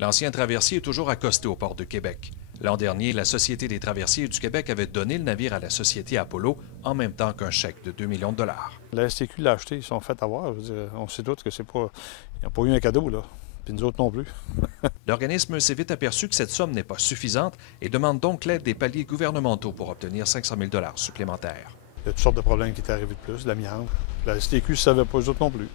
L'ancien traversier est toujours accosté au port de Québec. L'an dernier, la Société des traversiers du Québec avait donné le navire à la Société Apollo en même temps qu'un chèque de 2 millions de dollars. La STQ l'a acheté, ils sont fait avoir. Je veux dire, on sait tous que c'est pas... Ils n'ont pas eu un cadeau, là. Puis nous autres non plus. L'organisme s'est vite aperçu que cette somme n'est pas suffisante et demande donc l'aide des paliers gouvernementaux pour obtenir 500 000 $ supplémentaires. Il y a toutes sortes de problèmes qui étaient arrivés de plus, de l'amiante. La STQ ne savait pas, eux autres non plus.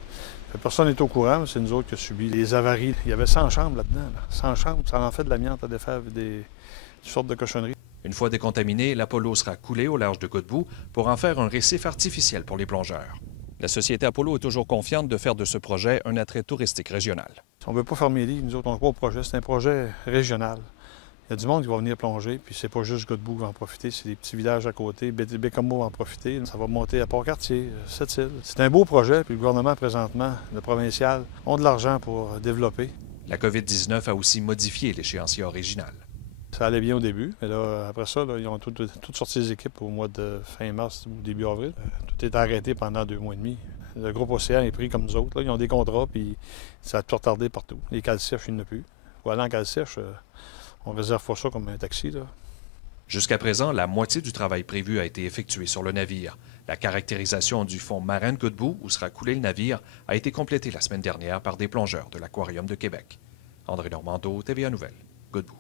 Personne n'est au courant, mais c'est nous autres qui avons subi les avaries. Il y avait 100 chambres là-dedans. Là. 100 chambres, ça en fait de l'amiante à défaire toutes sortes de cochonneries. Une fois décontaminé, l'Apollo sera coulé au large de Godbout pour en faire un récif artificiel pour les plongeurs. La Société Apollo est toujours confiante de faire de ce projet un attrait touristique régional. On ne veut pas fermer les livres, nous autres, on n'a pas au projet. C'est un projet régional. Il y a du monde qui va venir plonger, puis c'est pas juste Godbout qui va en profiter, c'est des petits villages à côté. Bécomo va en profiter. Ça va monter à Port-Cartier, Sept-Îles. C'est un beau projet, puis le gouvernement, présentement, le provincial, ont de l'argent pour développer. La COVID-19 a aussi modifié l'échéancier original. Ça allait bien au début, mais là, après ça, là, ils ont toutes sorti les équipes au mois de fin mars ou début avril. Tout est arrêté pendant 2 mois et demi. Le groupe Océan est pris comme nous autres. Là. Ils ont des contrats, puis ça a tout retardé partout. Les cales sèches, il n'y en a plus. Voilà, en cales sèches, on réserve pas ça comme un taxi. Jusqu'à présent, la moitié du travail prévu a été effectué sur le navire. La caractérisation du fond marin de Godbout, où sera coulé le navire, a été complétée la semaine dernière par des plongeurs de l'Aquarium de Québec. André Normando, TVA Nouvelles, Godbout.